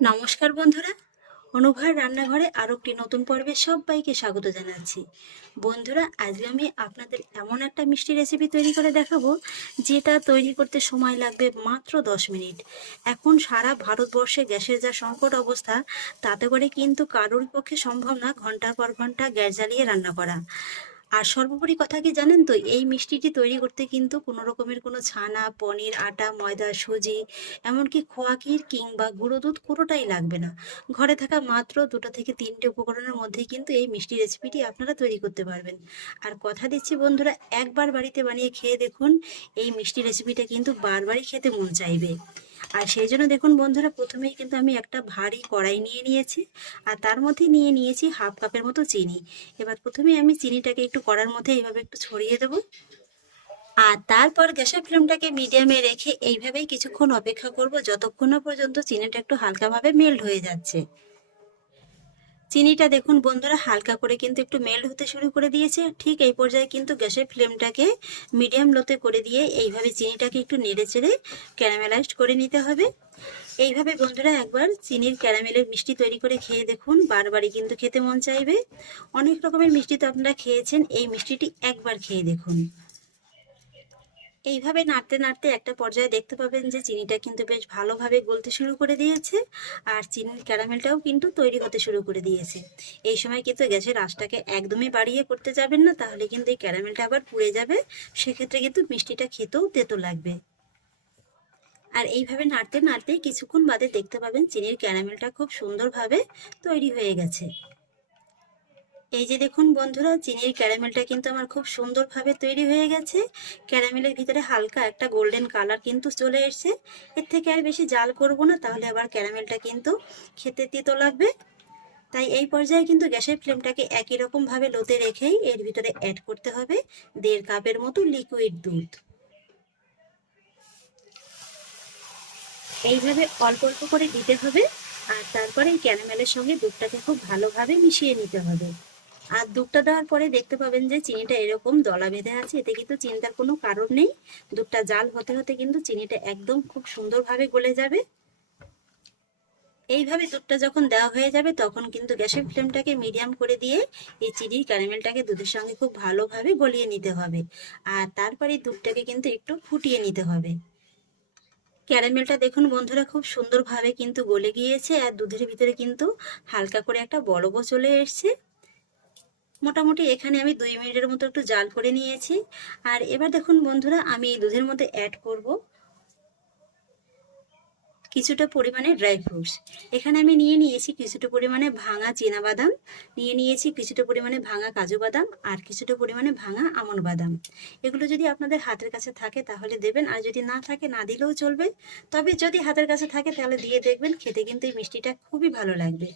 নমস্কার বন্ধুরা, অনুভার রান্নাঘরে আরো একটি নতুন পর্বে সবাইকে স্বাগত জানাচ্ছি। বন্ধুরা, আজকে আমি আপনাদের এমন একটা মিষ্টি রেসিপি তৈরি করে দেখাবো যেটা তৈরি করতে সময় লাগবে মাত্র 10 মিনিট। এখন সারা ভারতবর্ষে গ্যাসের যা সংকট অবস্থা, তাতে করে কিন্তু কারোর পক্ষে সম্ভব না ঘন্টার পর ঘন্টা গ্যাস জ্বালিয়ে রান্না করা। আর সর্বোপরি কথা কি জানেন তো, এই মিষ্টিটি তৈরি করতে কিন্তু কোনো রকমের কোনো ছানা, পনির, আটা, ময়দা, সুজি, এমনকি খোয়া ক্ষীর কিংবা গুঁড়ো দুধ কোনোটাই লাগবে না। ঘরে থাকা মাত্র 2 থেকে 3টে উপকরণের মধ্যেই কিন্তু এই মিষ্টি রেসিপিটি আপনারা তৈরি করতে পারবেন। আর কথা দিচ্ছি বন্ধুরা, একবার বাড়িতে বানিয়ে খেয়ে দেখুন, এই মিষ্টি রেসিপিটা কিন্তু বারবারই খেতে মন চাইবে। আর সেই জন্য দেখুন বন্ধুরা, প্রথমেই কিন্তু আমি একটা ভারী কড়াই নিয়ে নিয়েছি, আর তার মধ্যে নিয়ে নিয়েছি হাফ কাপের মতো চিনি। এবার প্রথমে আমি চিনিটাকে একটু কড়ার মধ্যে এইভাবে একটু ছড়িয়ে দেবো, আর তারপর গ্যাসের ফ্লেমটাকে মিডিয়ামে রেখে এইভাবেই কিছুক্ষণ অপেক্ষা করব, যতক্ষণ না পর্যন্ত চিনিটা একটু হালকাভাবে মেল্ট হয়ে যাচ্ছে। চিনিটা দেখুন বন্ধুরা হালকা করে কিন্তু একটু মেল্ট হতে শুরু করে দিয়েছে। ঠিক এই পর্যায়ে কিন্তু গ্যাসের ফ্লেমটাকে মিডিয়াম লোতে করে দিয়ে এইভাবে চিনিটাকে একটু নেড়ে চেড়ে ক্যারামেলাইজড করে নিতে হবে। এইভাবে বন্ধুরা একবার চিনির ক্যারামেলের মিষ্টি তৈরি করে খেয়ে দেখুন, বারবারই কিন্তু খেতে মন চাইবে। অনেক রকমের মিষ্টি তো আপনারা খেয়েছেন, এই মিষ্টিটি একবার খেয়ে দেখুন। এইভাবে নাড়তে নাড়তে একটা পর্যায়ে দেখতে পাবেন যে চিনিটা কিন্তু বেশ ভালোভাবে গলতে শুরু করে দিয়েছে, আর চিনির ক্যারামেলটাও কিন্তু তৈরি হতে শুরু করে দিয়েছে। এই সময় কিন্তু গ্যাসের আঁচটাকে একদমই বাড়িয়ে করতে যাবেন না, তাহলে কিন্তু এই ক্যারামেলটা আবার পুড়ে যাবে। সেক্ষেত্রে কিন্তু মিষ্টিটা খেতেও তেতো লাগবে। আর এইভাবে নাড়তে নাড়তে কিছুক্ষণ বাদে দেখতে পাবেন চিনির ক্যারামেলটা খুব সুন্দরভাবে তৈরি হয়ে গেছে। এই যে দেখুন বন্ধুরা, চিনির ক্যারামেলটা কিন্তু আমার খুব সুন্দরভাবে তৈরি হয়ে গেছে। ক্যারামেলের ভিতরে হালকা একটা গোল্ডেন কালার কিন্তু চলে এসেছে। এর থেকে আর বেশি জাল করব না, তাহলে আবার ক্যারামেলটা কিন্তু খেতে তিতো লাগবে। তাই এই পর্যায়ে কিন্তু গ্যাসের ফ্লেমটাকে একই রকম ভাবে লোতে রেখেই এর ভিতরে অ্যাড করতে হবে 1.5 কাপের মতো লিকুইড দুধ। এইভাবে অল্প অল্প করে দিতে হবে, আর তারপরে এই ক্যারামেলের সঙ্গে দুধটাকে খুব ভালোভাবে মিশিয়ে নিতে হবে। আর দুধটা দেওয়ার পরে দেখতে পাবেন যে চিনিটা এরকম দলা বেঁধে আছে, এতে কিন্তু চিন্তার কোনো কারণ নেই। দুধটা জাল হতে হতে কিন্তু চিনিটা একদম খুব সুন্দরভাবে গলে যাবে। এইভাবে দুধটা যখন দেওয়া হয়ে যাবে তখন কিন্তু গ্যাসের ফ্লেমটাকে মিডিয়াম করে দিয়ে এই চিনির ক্যারামেলটাকে দুধের সঙ্গে খুব ভালোভাবে গলিয়ে নিতে হবে। আর তারপরে দুধটাকে কিন্তু একটু ফুটিয়ে নিতে হবে। ক্যারামেলটা দেখুন বন্ধুরা খুব সুন্দরভাবে কিন্তু গলে গিয়েছে, আর দুধের ভিতরে কিন্তু হালকা করে একটা বলকও চলে এসছে। মোটামুটি এখানে আমি 2 মিনিটের মতো একটু জাল করে নিয়েছি। আর এবার দেখুন বন্ধুরা, আমি এই দুধের মধ্যে অ্যাড করব কিছুটা পরিমাণে ড্রাই ফ্রুটস। এখানে আমি নিয়ে নিয়েছি কিছুটা পরিমাণে ভাঙা চীনা বাদাম, নিয়ে নিয়েছি কিছুটা পরিমাণে ভাঙা কাজু বাদাম, আর কিছুটা পরিমাণে ভাঙা আমন্ড বাদাম। এগুলো যদি আপনাদের হাতের কাছে থাকে তাহলে দেবেন, আর যদি না থাকে না দিলেও চলবে। তবে যদি হাতের কাছে থাকে তাহলে দিয়ে দেখবেন, খেতে কিন্তু এই মিষ্টিটা খুবই ভালো লাগবে।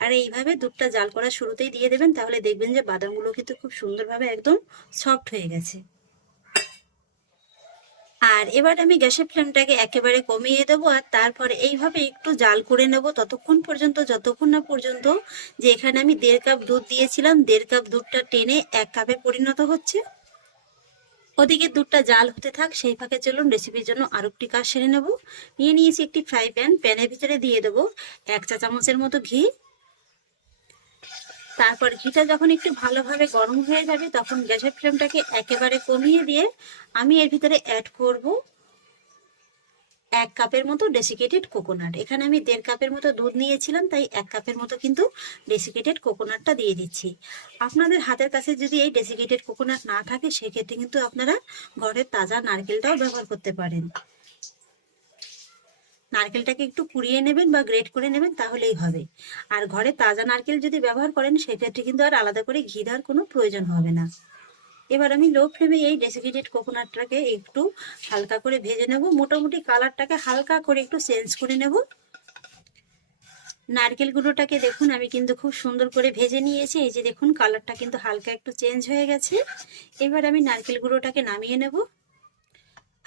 আর এইভাবে দুধটা জাল করা শুরুতেই দিয়ে দেবেন, তাহলে দেখবেন যে বাদামগুলো কিন্তু খুব সুন্দরভাবে একদম সফট হয়ে গেছে। আর এবার আমি গ্যাসের ফ্লেমটাকে একেবারে কমিয়ে দেবো, আর তারপরে এইভাবে একটু জাল করে নেব ততক্ষণ পর্যন্ত যতক্ষণ না পর্যন্ত যে এখানে আমি 1.5 কাপ দুধ দিয়েছিলাম, 1.5 কাপ দুধটা টেনে 1 কাপে পরিণত হচ্ছে। ওদিকে দুধটা জাল হতে থাক, সেই ফাঁকে চলুন রেসিপির জন্য আরো একটি কাজ সেরে নেব। নিয়ে নিয়েছি একটি ফ্রাই প্যান, প্যানের ভিতরে দিয়ে দেবো 1 চা চামচের মতো ঘি। তারপর ঘিটা যখন একটু ভালোভাবে গরম হয়ে যাবে তখন গ্যাসের ফ্লেমটাকে একেবারে কমিয়ে দিয়ে আমি এর ভিতরে অ্যাড করব 1 কাপের মতো ডেসিকেটেড কোকোনাট। এখানে আমি 1.5 কাপের মতো দুধ নিয়েছিলাম, তাই 1 কাপের মতো কিন্তু ডেসিকেটেড কোকোনাটটা দিয়ে দিচ্ছি। আপনাদের হাতের কাছে যদি এই ডেসিকেটেড কোকোনাট না থাকে সেক্ষেত্রে কিন্তু আপনারা ঘরের তাজা নারকেলটাও ব্যবহার করতে পারেন। নারকেলটাকে একটু কুড়িয়ে নেবেন বা গ্রেট করে নেবেন, তাহলেই হবে। আর ঘরে তাজা নারকেল যদি ব্যবহার করেন সেক্ষেত্রে কিন্তু আর আলাদা করে ঘি দেওয়ার কোনো প্রয়োজন হবে না। এবার আমি লো ফ্লেমে এই ডেসিকেটেড কোকোনাটটাকে একটু হালকা করে ভেজে নেব। মোটামুটি কালারটাকে হালকা করে একটু চেঞ্জ করে নেব। নারকেল গুঁড়োটাকে দেখুন আমি কিন্তু খুব সুন্দর করে ভেজে নিয়েছি। এই যে দেখুন কালারটা কিন্তু হালকা একটু চেঞ্জ হয়ে গেছে। এবার আমি নারকেল গুঁড়োটাকে নামিয়ে নেব।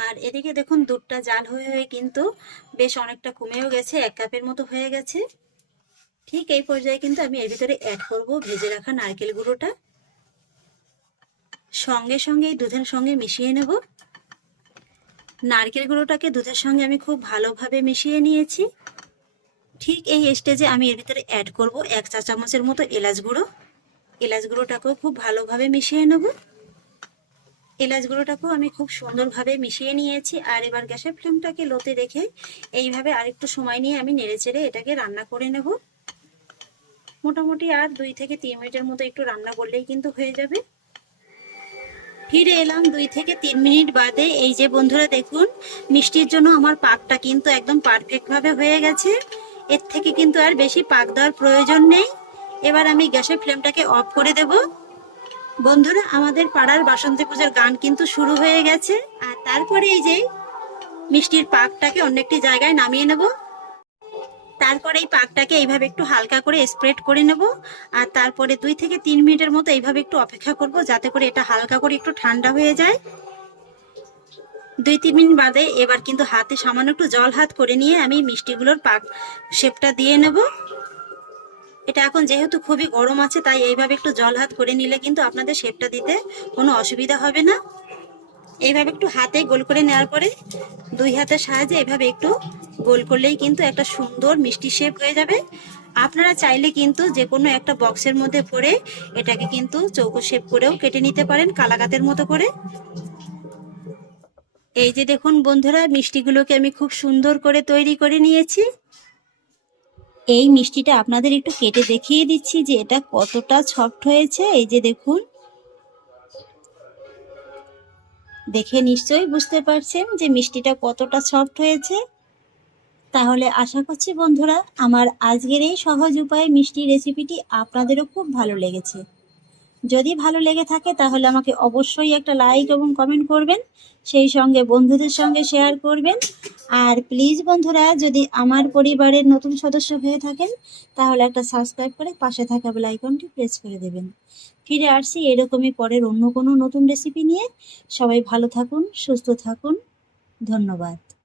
আর এদিকে দেখুন দুধটা জাল হয়ে হয়ে কিন্তু বেশ অনেকটা কমেও গেছে, 1 কাপের মতো হয়ে গেছে। ঠিক এই পর্যায়ে কিন্তু আমি এর ভিতরে অ্যাড করব ভেজে রাখা নারকেল গুঁড়োটা, সঙ্গে সঙ্গে এই দুধের সঙ্গে মিশিয়ে নেব। নারকেল গুঁড়োটাকে দুধের সঙ্গে আমি খুব ভালোভাবে মিশিয়ে নিয়েছি। ঠিক এই স্টেজে আমি এর ভিতরে অ্যাড করব 1 চা চামচের মতো এলাচ গুঁড়ো। এলাচ গুঁড়োটাকেও খুব ভালোভাবে মিশিয়ে নেব। এলাচ গুঁড়োটাকেও আমি খুব সুন্দরভাবে মিশিয়ে নিয়েছি। আর এবার গ্যাসের ফ্লেমটাকে লোতে রেখে এইভাবে আরেকটু সময় নিয়ে আমি নেড়েচেড়ে এটাকে রান্না করে নেব। মোটামুটি আর 2 থেকে 3 মিনিটের মতো একটু রান্না করলেই কিন্তু হয়ে যাবে। ফিরে এলাম 2 থেকে 3 মিনিট বাদে। এই যে বন্ধুরা দেখুন, মিষ্টির জন্য আমার পাকটা কিন্তু একদম পারফেক্ট ভাবে হয়ে গেছে। এর থেকে কিন্তু আর বেশি পাক দেওয়ার প্রয়োজন নেই। এবার আমি গ্যাসের ফ্লেমটাকে অফ করে দেব। বন্ধুরা, আমাদের পাড়ার বাসন্তী পূজার গান কিন্তু শুরু হয়ে গেছে। আর তারপরে এই যে মিষ্টির পাকটাকে অন্য একটি জায়গায় নামিয়ে নেব। তারপরে এই পাকটাকে এইভাবে একটু হালকা করে স্প্রেড করে নেব। আর তারপরে 2 থেকে 3 মিনিটের মতো এইভাবে একটু অপেক্ষা করব, যাতে করে এটা হালকা করে একটু ঠান্ডা হয়ে যায়। 2-3 মিনিট বাদে এবার কিন্তু হাতে সামান্য একটু জল হাত করে নিয়ে আমি মিষ্টিগুলোর পাক শেপটা দিয়ে নেব। এটা এখন যেহেতু খুবই গরম আছে, তাই এইভাবে একটু জল হাত করে নিলে কিন্তু আপনাদের শেপটা দিতে কোনো অসুবিধা হবে না। এইভাবে একটু হাতে গোল করে নেওয়ার পরে 2 হাতের সাহায্যে এইভাবে একটু গোল করলেই কিন্তু একটা সুন্দর মিষ্টি শেপ হয়ে যাবে। আপনারা চাইলে কিন্তু যে কোনো একটা বক্সের মধ্যে ভরে এটাকে কিন্তু চৌকো শেপ করেও কেটে নিতে পারেন, কালাগাতের মতো করে। এই যে দেখুন বন্ধুরা, মিষ্টিগুলোকে আমি খুব সুন্দর করে তৈরি করে নিয়েছি। এই মিষ্টিটা আপনাদের একটু কেটে দেখিয়ে দিচ্ছি যে এটা কতটা সফট হয়েছে। এই যে দেখুন, দেখে নিশ্চয়ই বুঝতে পারছেন যে মিষ্টিটা কতটা সফট হয়েছে। তাহলে আশা করছি বন্ধুরা, আমার আজকের এই সহজ উপায়ে মিষ্টি রেসিপিটি আপনাদেরও খুব ভালো লেগেছে। যদি ভালো লেগে থাকে তাহলে আমাকে অবশ্যই একটা লাইক এবং কমেন্ট করবেন, সেই সঙ্গে বন্ধুদের সঙ্গে শেয়ার করবেন। আর প্লিজ বন্ধুরা, যদি আমার পরিবারের নতুন সদস্য হয়ে থাকেন তাহলে একটা সাবস্ক্রাইব করে পাশে থাকা বেল আইকনটি প্রেস করে দেবেন। ফিরে আসছি এরকমই পরের অন্য কোনো নতুন রেসিপি নিয়ে। সবাই ভালো থাকুন, সুস্থ থাকুন। ধন্যবাদ।